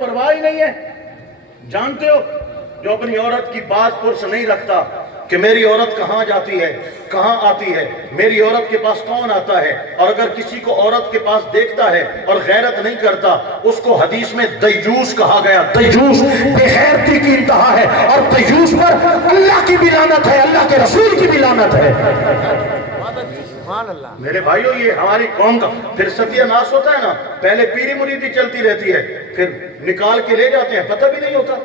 परवाह ही नहीं है। जानते हो, जो अपनी औरत की बात पुरस नहीं रखता कि मेरी औरत कहाँ जाती है, कहाँ आती है, मेरी औरत के पास कौन आता है, और अगर किसी को औरत के पास देखता है और गैरत नहीं करता, उसको हदीस में दय्यूस कहा गया। दय्यूस बेगैरती की इंतहा है, और दय्यूस पर अल्लाह की भी लानत है, अल्लाह के रसूल की भी लानत है। मेरे भाइयों, ये हमारी कौम का फिर सत्यानाश होता है ना। पहले पीरी मुरीदी चलती रहती है, फिर निकाल के ले जाते हैं, पता भी नहीं होता,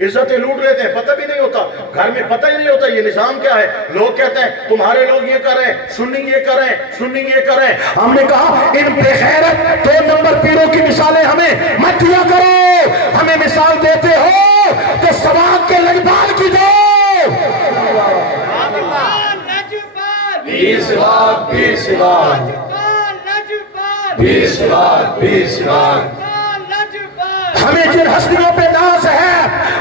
इज्जतें लूट लेते हैं, पता भी नहीं होता, घर में पता ही नहीं होता ये निजाम क्या है। लोग कहते हैं तुम्हारे लोग ये कर रहे हैं, सुन्नी ये कर रहे हैं, सुन्नी ये कर रहे हैं। हमने कहा इन बेगैरत 2 नंबर पीरों की मिसालें हमें मत दिया करो। हमें मिसाल देते हो तो सवाब के लजबाल की दो। हमें जिन हस्तियों पे नाज है,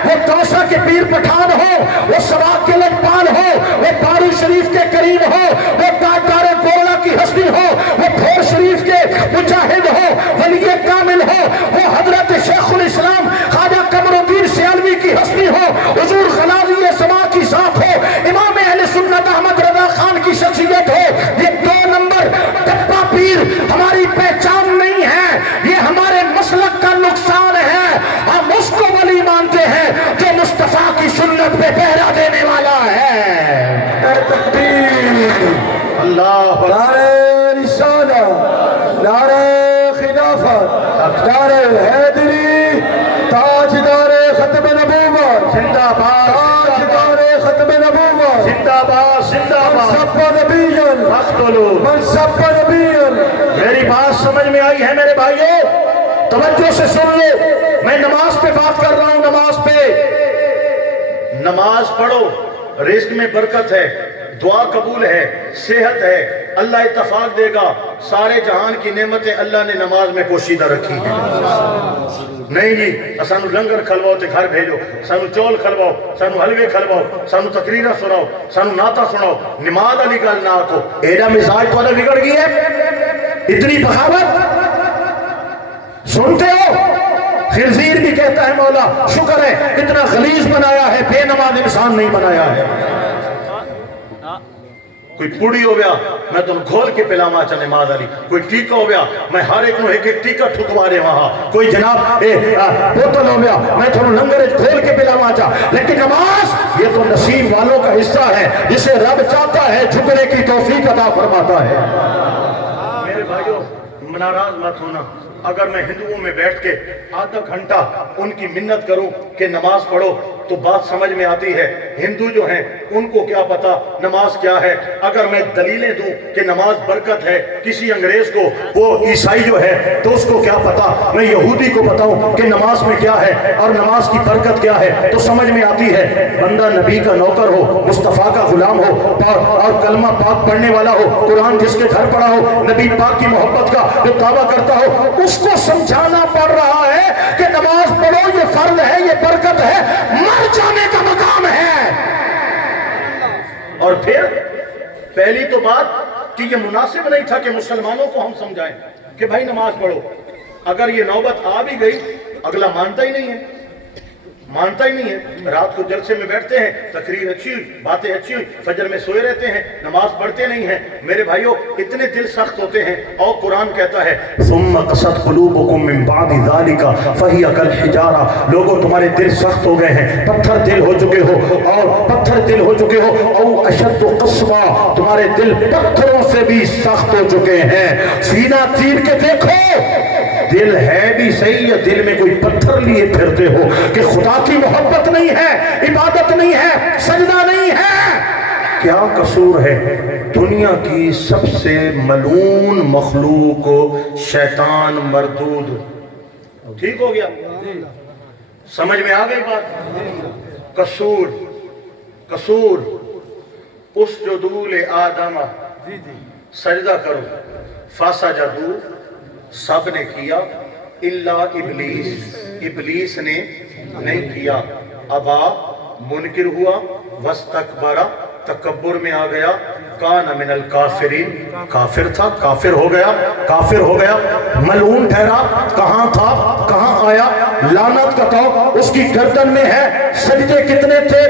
वो तौसा के पीर पठान हो, वो सवाब के लजपाल हो, वो बारू शरीफ के करीम हो, वो ताजदार कोला की हस्ती हो, वो भोर शरीफ के मुजाहिद हो, वली कामिल हो, वो हजरत शेखुल इस्लाम ख्वाजा कमरुद्दीन सियालवी की हस्ती हो, हुजूर खलाजी समा की साथ हो, इमाम अहले सुन्नत अहमद रजा खान की शख्सियत हो। ये 2 नंबर डब्बा पीर हमारी पहचान नहीं है, ये हमारे मसलक का नुकसान है। हम उसको वली मानते हैं जो मुस्तफा की सुन्नत पे पहरा देने वाला है। अल्लाह नारे रिसालत, नारे खिलाफत, नारे हैदरी, ताजदारे खत्म नबूवत जिंदाबाद, ताजदारे खत्म नबूवत जिंदाबाद, जिंदाबाद। सब नबीयन मनसब नबीयन। मेरी बात समझ में आई है मेरे भाइयों? तवज्जो से सुन लो, मैं नमाज पे बात कर रहा हूं। नमाज पे, नमाज पढ़ो, रिस्क में बरकत है, दुआ कबूल है, सेहत है, अल्लाह इत्तफाक देगा। सारे जहान की नेमतें अल्लाह ने नमाज में पोशीदा रखी हैं। नहीं जी, सानू लंगर खलवाओ ते घर भेजो, सानू चौल खलवाओ, सानू हलवे खलवाओ, सानू तकरीरा सुनाओ, सानू नाता सुनाओ, नमाज वाली गल ना आखो। एड़ा मिजाज तो बिगड़ गई है, इतनी बगावत सुनते हो। खिरजीर भी कहता है मौला शुक्र है इतना खलीज बनाया है, बेनमाज इंसान नहीं बनाया है। कोई पुड़ी हो गया मैं तुम खोल के पिलावा चा नमाज वाली, कोई टीका हो गया मैं हर एक नु एक टीका ठुकवा दे वहां, कोई जनाब बोतल हो गया मैं तुम लंगर खोल के पिलावा चा। लेकिन नमाज ये तो नसीब वालों का हिस्सा है, जिसे रब चाहता है झुकने की तौफीक अता फरमाता है। मेरे भाइयों, नाराज मत होना अगर मैं हिंदुओं में बैठ के आधा घंटा उनकी मिन्नत करूं कि नमाज पढ़ो, तो बात समझ में आती है। हिंदू जो हैं उनको क्या पता नमाज क्या है। अगर मैं दलीलें दूं कि नमाज बरकत है किसी अंग्रेज को, वो ईसाई जो है तो उसको क्या पता, मैं यहूदी को बताऊं कि नमाज में क्या है और नमाज की बरकत क्या है, तो समझ में आती है। बंदा नबी का नौकर हो, मुस्तफ़ा का गुलाम हो और कलमा पाक पढ़ने वाला हो, कुरान जिसके घर पढ़ा हो, नबी पाक की मोहब्बत का जो दावा करता हो, उसको समझाना पड़ रहा है कि नमाज पढ़ो, ये फर्ज है, ये बरकत है, मर जाने का मकाम है। और फिर पहली तो बात कि ये मुनासिब नहीं था कि मुसलमानों को हम समझाएं कि भाई नमाज पढ़ो। अगर ये नौबत आ भी गई, अगला मानता ही नहीं है, मानता ही नहीं है। रात को जलसे में बैठते हैं, तकरीर अच्छी हुई, बातें अच्छी हुई, फजर में सोए रहते हैं, नमाज पढ़ते नहीं हैं। मेरे भाइयों, इतने दिल सख्त होते हैं। और कुरान कहता है सुम्मा क़सत क़ुलूबुकुम मिन बादि ज़ालिका फ़हिय कल हिजारा, लोगों तुम्हारे दिल सख्त हो गए हैं, पत्थर दिल हो चुके हो, और पत्थर दिल हो चुके हो, औ अशद्दु क़स्वा, तुम्हारे दिल पत्थरों से भी सख्त हो चुके हैं। सीना चीर के देखो, दिल है भी सही या दिल में कोई पत्थर लिए फिरते हो कि खुदा की मोहब्बत नहीं है, इबादत नहीं है, सजदा नहीं है। क्या कसूर है? दुनिया की सबसे मलून मखलूक शैतान मरदूद। ठीक हो गया, समझ में आ गई बात? कसूर, कसूर उस जो दूल आदम सजदा करो, फासा जादू सब ने किया, इल्ला इबलीस, इबलीस ने नहीं किया। अबा मुनकिर हुआ, वस्तकबरा तकब्बुर में आ गया, कान मिनल काफिरीन, काफिर था, काफिर हो गया, काफिर हो गया, मलून ठहरा। कहां था, कहां आया? लानत का तौक उसकी गर्दन में है। सजदे कितने थे?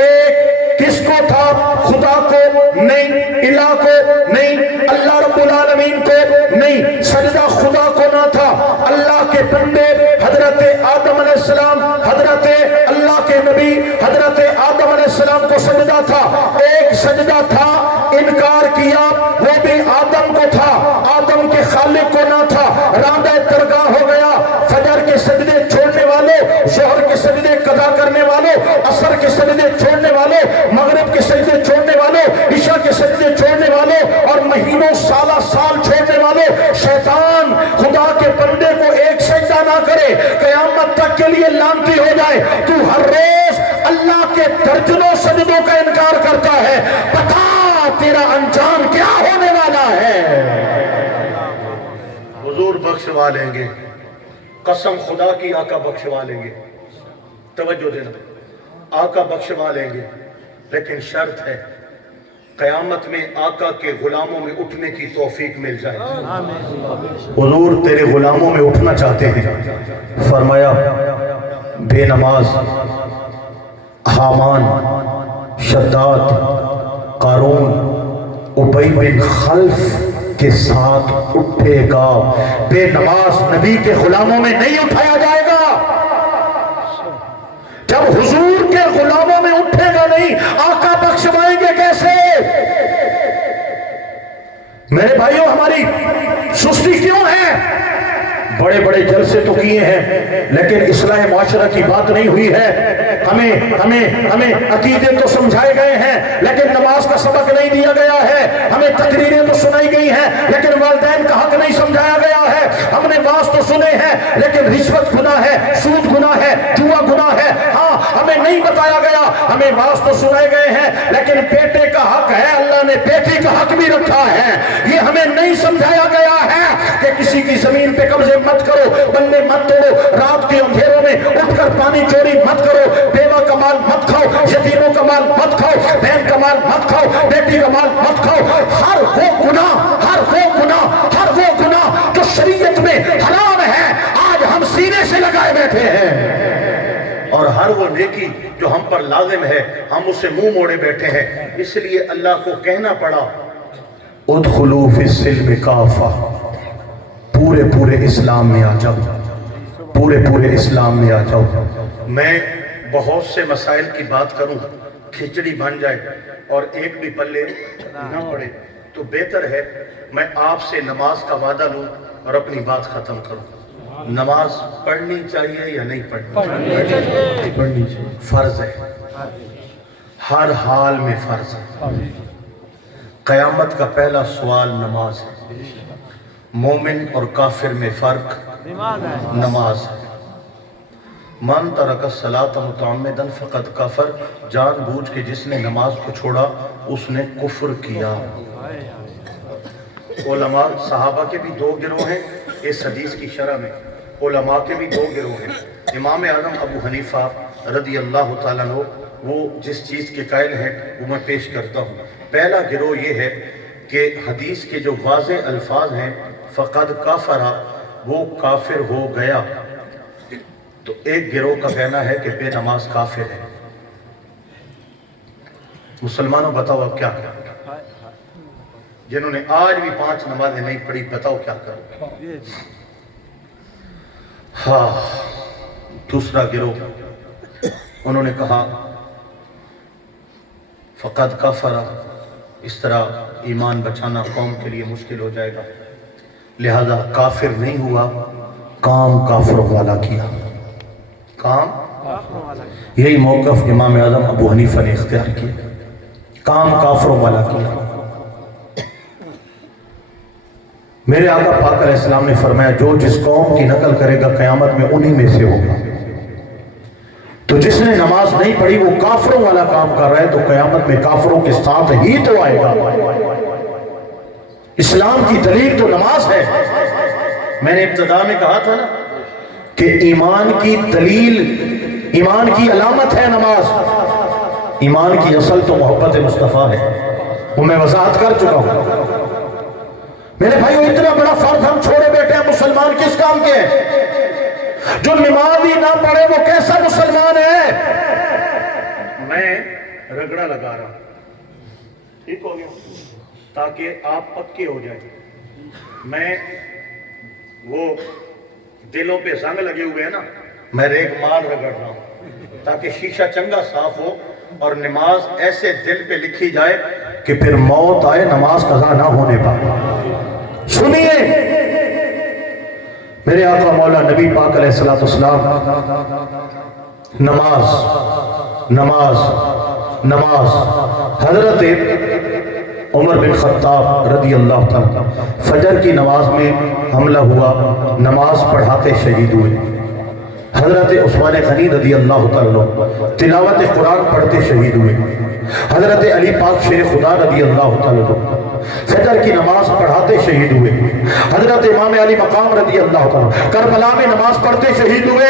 एक। किसको था? खुदा को नहीं, इलाह को नहीं, अल्लाह रब्बुल आलमीन को नहीं। सजदा खुदा को ना था, अल्लाह के बंदे हजरत आदम अलैहिस्सलाम, हजरत अल्लाह के नबी हजरत आदम अलैहिस्सलाम को सजदा था। एक सजदा था, इनकार किया, वो भी आदम को था, आदम के खालिक को ना था। रांदा दरगाह हो गया। फजर के सजदे छोड़ने वालों, जोहर के सजदे कदा करने वालों, असर के सजदे छोड़ने वालों, मगरिब के सजदे छोड़ने वालों, इशा के सजदे छोड़ने वालों और महीनों साला साल छोड़ने वालों, शैतान खुदा के बंदे को एक सजदा ना करे, कयामत तक के लिए लानती हो जाए। तू हर रोज अल्लाह के दर्जनों सजदों का इनकार करता है, बता तेरा अंजाम क्या होने वाला है। हुजूर बख्शवा लेंगे, कसम खुदा की आका बख्शवा लेंगे। तवज्जो देना, आका बख्शवा लेंगे, लेकिन शर्त है कयामत में आका के गुलामों में उठने की तौफीक मिल जाए। हुजूर तेरे गुलामों में उठना चाहते हैं। फरमाया बेनमाज हामान, शद्दाद, कारून, उबई बिन खल्फ के साथ उठेगा। बेनमाज नबी के गुलामों में नहीं उठाया जाएगा। जब हुजूर के गुलामों में उठेगा नहीं, आका बख्शवाएंगे कैसे? मेरे भाइयों, हमारी सुस्ती क्यों है? बड़े बड़े जलसे तो किए हैं, लेकिन इस्लाह मुआशरा की बात नहीं हुई है। हमें अकीदे तो समझाए गए हैं, लेकिन नमाज का सबक नहीं दिया गया है। हमें तकरीरें तो सुनाई गई हैं, लेकिन वालिदैन का हक नहीं समझाया गया है। हमने वाज तो सुने हैं, लेकिन रिश्वत गुनाह है, सूद गुनाह है, जुआ गुनाह है। हाँ, हमें नहीं बताया गया। हमें वाज तो सुनाए गए हैं, लेकिन बेटे का हक है, अल्लाह ने बेटी का हक भी रखा है। ये हमें नहीं समझाया गया है कि किसी की जमीन पे कब्जे मत करो, बंदे मत तोड़ो, रात के अंधेरों में उठकर पानी चोरी मत करो, बेवा का माल मत खाओ, यतीमों का माल मत खाओ, बहन का माल मत खाओ, बेटी का माल मत खाओ। हर वो गुनाह जो शरीयत में हराम है, आज हम सीने से लगाए बैठे हैं। और हर वो नेकी जो हम पर लाजिम है, हम उससे मुंह मोड़े बैठे हैं। इसलिए अल्लाह को कहना पड़ा उदखुलू फिस्सिल्म काफा, पूरे इस्लाम में आ जाओ, पूरे इस्लाम में आ जाओ। मैं बहुत से मसाइल की बात करूं, खिचड़ी बन जाए और एक भी पल्ले ना पड़े, तो बेहतर है मैं आपसे नमाज का वादा लूं और अपनी बात खत्म करूं। नमाज पढ़नी चाहिए या नहीं पढ़नी चाहिए? फर्ज है, हर हाल में फर्ज है। कयामत का पहला सवाल नमाज है। मोमिन और काफिर में फर्क नमाज है। मन तरक सलात मुतअम्मिदन फक़द कफर, जानबूझ के जिसने नमाज को छोड़ा उसने कुफ्र किया। उलमा सहाबा के भी दो गिरोह हैं इस हदीस की शरह में, उलमा के भी दो गिरोह हैं। इमाम आज़म अबू हनीफा रदी अल्लाह तआला अन्हु वो जिस चीज़ के कायल हैं वो मैं पेश करता हूँ। पहला गिरोह ये है कि हदीस के जो वाज़े अल्फाज हैं फ़क़द काफरा, वो काफिर हो गया। तो एक गिरोह का कहना है कि बेनमाज काफिर है। मुसलमानों बताओ अब क्या करें? जिन्होंने आज भी 5 नमाजें नहीं पढ़ी, बताओ क्या करो? हाँ, दूसरा गिरोह उन्होंने कहा फ़क़द काफरा, इस तरह ईमान बचाना कौम के लिए मुश्किल हो जाएगा, लिहाजा काफिर नहीं हुआ, काम काफिरों वाला किया। काम, यही मौक़िफ़ इमाम आज़म अबू हनीफा ने इख्तियार किया, काम काफिरों वाला किया। मेरे आका पाक अलैहिस्सलाम ने फरमाया जो जिस कौम की नकल करेगा क़यामत में उन्हीं में से होगा। तो जिसने नमाज नहीं पढ़ी वो काफिरों वाला काम कर रहा है, तो क़यामत में काफिरों के साथ ही तो आएगा। इस्लाम की दलील तो नमाज है। मैंने इब्तिदा में कहा था ना कि ईमान की दलील, ईमान की अलामत है नमाज। ईमान की असल तो मोहब्बत मुस्तफ़ा है, वो मैं वजाहत कर चुका हूं। मेरे भाइयों, इतना बड़ा फर्ज हम छोड़े बैठे हैं, मुसलमान किस काम के हैं? جو نماز ہی نہ پڑھے وہ کیسا مسلمان ہے؟ میں رگڑا لگا رہا ہوں، ٹھیک ہو گیا، تاکہ آپ پکے ہو جائیں۔ میں وہ دلوں پہ زنگ لگے ہوئے ہیں نا، میں ریگ مال رگڑ رہا ہوں تاکہ شیشہ چنگا صاف ہو اور نماز ایسے دل پہ لکھی جائے کہ پھر موت آئے نماز قضا نہ ہونے پائے۔ سنیے میرے آقا مولا نبی پاک علیہ السلام، نماز نماز نماز۔ حضرت عمر بن خطاب رضی اللہ تعالیٰ فجر کی نماز میں حملہ ہوا، نماز پڑھاتے شہید ہوئے۔ حضرت عثمان غنی رضی اللہ تعالیٰ تلاوت قرآن پڑھتے شہید ہوئے۔ حضرت علی پاک شیر خدا رضی اللہ تعالیٰ فجر کی نماز پڑھاتے شہید ہوئے۔ حضرت امام علی مقام رضی اللہ تعالیٰ کربلا میں نماز پڑھتے شہید ہوئے۔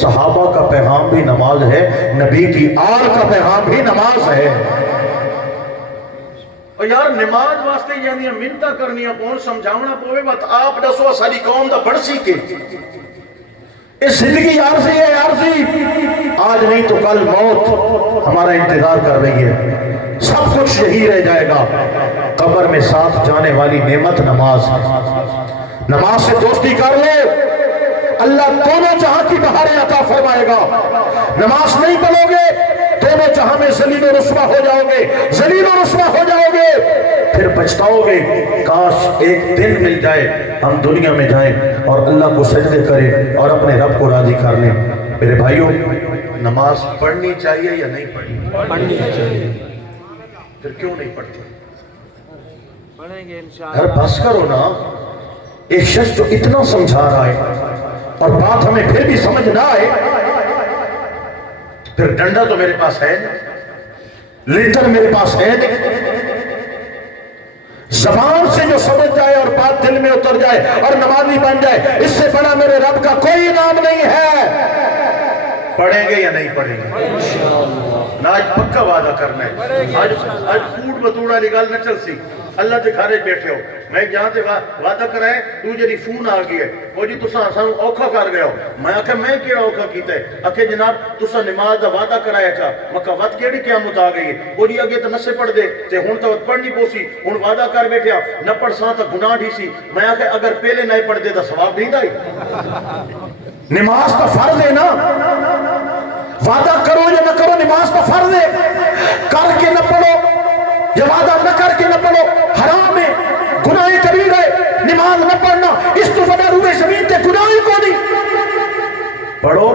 صحابہ کا پیغام بھی نماز ہے، نبی کی آل کا پیغام بھی نماز ہے۔ اور یار نماز واسطے یعنی منتا کرنیاں کون سمجھاونا پوے بات آپ دسو ساری قوم دا بڑسی کے اس زندگی عارضی ہے، عارضی، آج نہیں تو کل موت ہمارا انتظار کر رہی ہے، سب کچھ یہی رہ جائے گا۔ قبر میں ساتھ جانے والی نعمت نماز، نماز سے دوستی کر لے، اللہ دونوں جہاں کی بہاریں عطا فرمائے گا۔ نماز نہیں پڑھو گے دونوں جہاں میں ذلیل و رسوا ہو جاؤ گے، ذلیل و رسوا ہو جاؤ گے، پھر پچھتاؤ گے کاش ایک دن مل جائے ہم دنیا میں جائیں اور اللہ کو سجدے کریں اور اپنے رب کو راضی کر لیں۔ میرے بھائیوں، نماز پڑھنی چاہیے یا نہیں پڑھنی چاہیے؟ پھر کیوں نہیں پڑھتے؟ گھر بس کرو نا، ایک شخص جو اتنا سمجھا رہا ہے اور بات ہمیں پھر بھی سمجھ نہ آئے، پھر ڈنڈا تو میرے پاس ہے لیٹر میرے پاس ہے نہیں، زبان سے جو سمجھ جائے اور بات دل میں اتر جائے اور نمازی بن جائے، اس سے بڑا میرے رب کا کوئی نام نہیں ہے۔ پڑھیں گے یا نہیں پڑھیں گے؟ نہ آج پکا وعدہ کرنا ہے، آج فوڈ بطوڑا نگال نہ چل سی، اللہ دے گھرے بیٹھے ہو، میں جہاں تے وعدہ کرائے تو جی فون آ گئی ہے، وہ جی تساں سانو اوکھا کر گیا ہو۔ میں آکھا میں کیڑا اوکھا کیتا ہے؟ آکھے جناب تساں نماز دا وعدہ کرایا تھا، میں کہا وقت کیڑی قیامت آ گئی ہے؟ وہ جی اگے تو نسے پڑھ دے تے ہن تو پڑھنی پوسی، ہن وعدہ کر بیٹھیا نہ پڑھ ساں تو گناہ ڈھی سی۔ میں آکھا اگر پہلے نہیں پڑھ دے تو ثواب دیندا ہی؟ نماز کا فرض ہے نا، وعدہ کرو یا نہ کرو نماز کا فرض ہے، کر کے نہ پڑھو یا وعدہ نہ کر کے نہ پڑھو حرام ہے، گناہ کبیر ہے۔ نماز نہ پڑھنا اس تو بڑا روح زمین تے گناہ ہی کو نہیں۔ پڑھو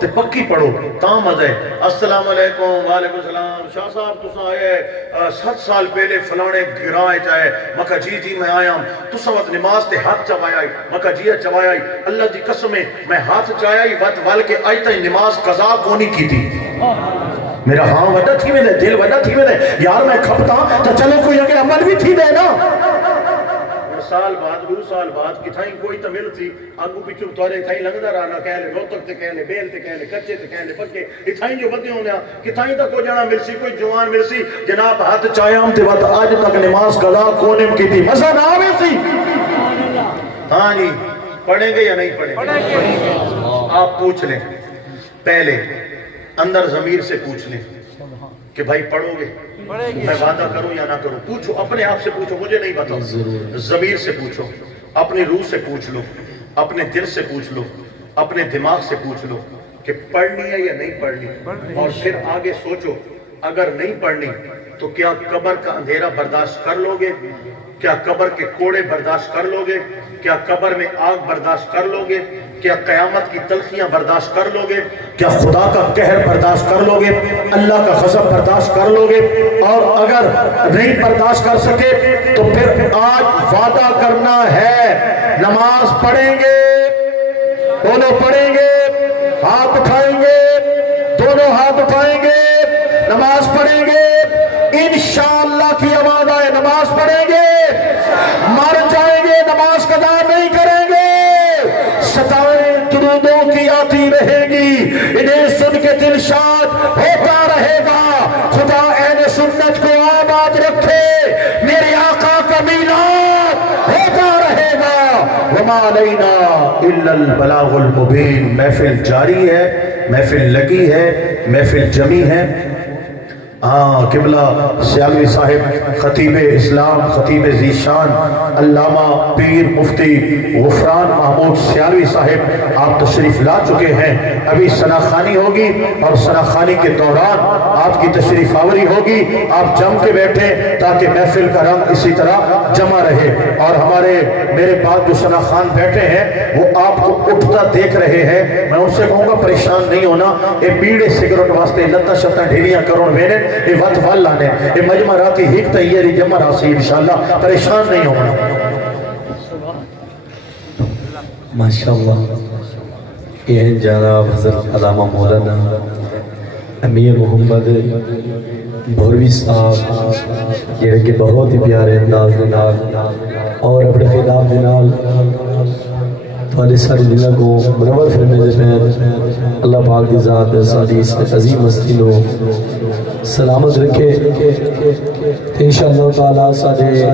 تے پکی پڑھو تاں مزہ ہے۔ السلام علیکم، وعلیکم السلام، شاہ صاحب تساں آئے 7 سال پہلے فلانے گھرائے چاہے، میں کہا جی جی میں آیا ہوں، تساں وقت نماز تے ہاتھ چوایا ہی، میں کہا جی چوایا ہی، اللہ جی قسم ہے میں ہاتھ چایا ہی وقت وال کے آئی تھی نماز قضا کونی کی تھی۔ میرا ہاں وڈا تھی میں دے، دل وڈا تھی میں دے، یار میں کھپتا تو چلو کوئی اگر عمل بھی تھی دے نا۔ سال بعد 2 سال بعد کتھائیں کوئی تو مل سی، آگو پچھو تورے تھائیں لگدا رہنا، کہہ لے روتک تے کہہ لے بیل تے کہہ لے کچے تے کہہ لے پکے، اتھائیں جو بدے ہونے کتھائیں تک کو جانا مل سی، کوئی جوان مل سی جناب ہاتھ چایا ہم تے وقت آج تک نماز قضا کونم کی تھی، مزہ نہ آوے سی۔ ہاں جی پڑھیں گے یا نہیں پڑھیں گے؟ آپ پوچھ لیں، پہلے اندر ضمیر سے پوچھ لیں کہ بھائی پڑھو گے؟ میں وعدہ کروں یا نہ کروں؟ پوچھو اپنے آپ سے پوچھو، مجھے نہیں بتاؤ، ضمیر سے پوچھو، اپنی روح سے پوچھ لو، اپنے دل سے پوچھ لو، اپنے دماغ سے پوچھ لو کہ پڑھنی ہے یا نہیں پڑھنی، اور پھر آگے سوچو اگر نہیں پڑھنی تو کیا قبر کا اندھیرا برداشت کر لو گے؟ کیا قبر کے کوڑے برداشت کر لو گے؟ کیا قبر میں آگ برداشت کر لو گے؟ کیا قیامت کی تلخیاں برداشت کر لو گے؟ کیا خدا کا قہر برداشت کر لو گے؟ اللہ کا غضب برداشت کر لو گے؟ اور اگر نہیں برداشت کر سکے تو پھر آج وعدہ کرنا ہے، نماز پڑھیں گے، دونوں پڑھیں گے، ہاتھ اٹھائیں گے، دونوں ہاتھ اٹھائیں گے، نماز پڑھیں گے، انشاءاللہ کی آواز آئے نماز پڑھیں گے، مر جائیں گے نماز قضا نہیں کریں گے، ستائیں درودوں کی آتی رہے گی، انہیں سن کے دل شاد ہوتا رہے گا۔ خدا اہل سنت کو آباد رکھے، میرے آقا کا میلاد ہوتا رہے گا۔ وما علینا الا البلاغ المبین. محفل جاری ہے, محفل لگی ہے, محفل جمی ہے. ہاں قبلہ سیالوی صاحب خطیب اسلام, خطیب ذیشان, علامہ پیر مفتی غفران محمود سیالوی صاحب آپ تشریف لا چکے ہیں. ابھی ثناخوانی ہوگی اور ثناخوانی کے دوران آپ کی تشریف آوری ہوگی. آپ جم کے بیٹھیں تاکہ محفل کا رنگ اسی طرح جمع رہے. اور ہمارے میرے بعد جو ثناخوان بیٹھے ہیں وہ آپ کو اٹھتا دیکھ رہے ہیں. میں ان سے کہوں گا پریشان نہیں ہونا. اے بیڑے سگریٹ واسطے لتا شتا ڈھیلیاں کرون وینے اے وقت وال لانے اے مجمع راتی ہیک تیاری جمع راسی انشاءاللہ. پریشان نہیں ہونا. ماشاءاللہ. یہ جناب حضرت علامہ مولانا امیر محمد بھوروی صاحب جڑے کہ بہت ہی پیارے انداز دے نال اور اپنے خطاب دے نال تھوڑے سارے دلوں کو منور فرمائے دے پیر. اللہ پاک دی ذات ساری اس عظیم ہستی نو سلامت رکھے. انشاءاللہ تعالی سارے